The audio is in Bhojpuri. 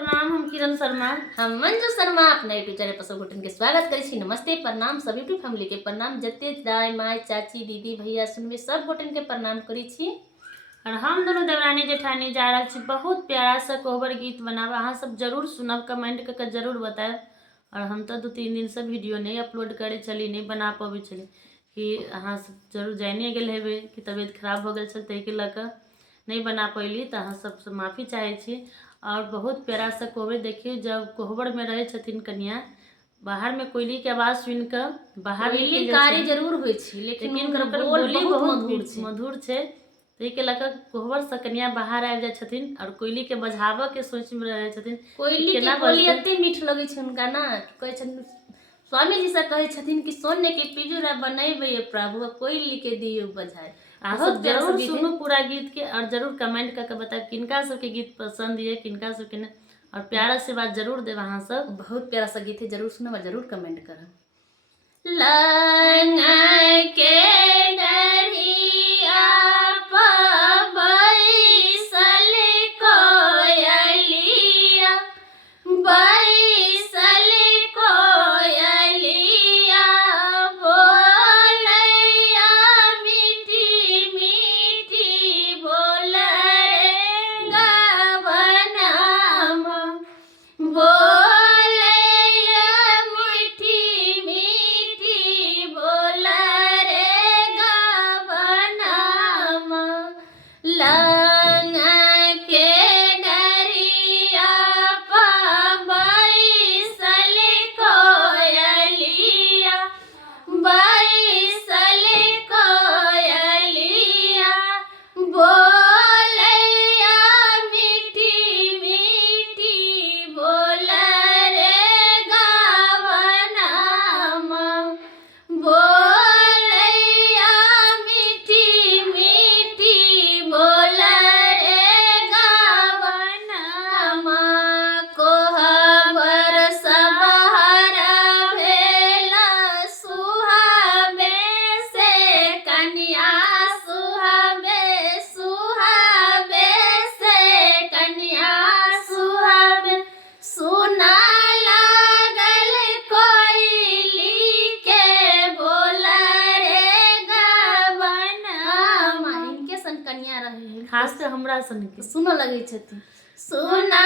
प्रणाम। हम किरण शर्मा, हम मंजू शर्मा अपना यूट्यूब चैनल पर सब गोटन के स्वागत करै छी। नमस्ते प्रणाम सब यूट्यूब फैमिली के प्रणाम। जते दाई माय चाची दीदी भैया सुनबे सब गोटन के प्रणाम करै छी। और हम दोनों देवरानी जेठानी जा रहा छी बहुत प्यारा सा कोहबर गीत बनाब। अहाँ सब जरूर सुनब, कमेंट करके जरूर बताएब। और हम तो 2-3 दिन से वीडियो नहीं अपलोड करे चली, नहीं बना पाबे चली कि अहाँ सब जरूर जानिए गेल हेबे कि तबियत खराब हो गई छल, तै के लऽ नहीं बना पैली। तो अहाँ सबसे माफ़ी चाहे छी। और बहुत प्यारा सा कोहबर देखिए, जब कोहबर में रहे छथिन कन्या, बाहर में कोयली के आवाज सुन के बाहर कोयली कारी जरूर होय छी, लेकिन ओकर बोली बहुत मधुर छे। तै के लऽ कोहबर से कन्या बाहर आबि जाय छथिन और कोयली के बजाबऽ के सोच में रहे छथिन। कोयली के बोली एते मीठ लगे छै उनका ना, कहै छथिन स्वामी जी से कहे छथिन कि सोने के पिंजरा बनैबे प्रभु, कोयली के दियो बजाय। आप सब जरूर सुनो पूरा गीत के और जरूर कमेंट करके बताएं किनका सबके गीत पसंद है, किनका सबके नहीं। और प्यारा से बात जरूर देव। अहाँ सब बहुत प्यारा सा गीत है, जरूर सुनो और जरूर कमेंट करो। खास तो हमरा सन के सुनो लगे छथिन। सुना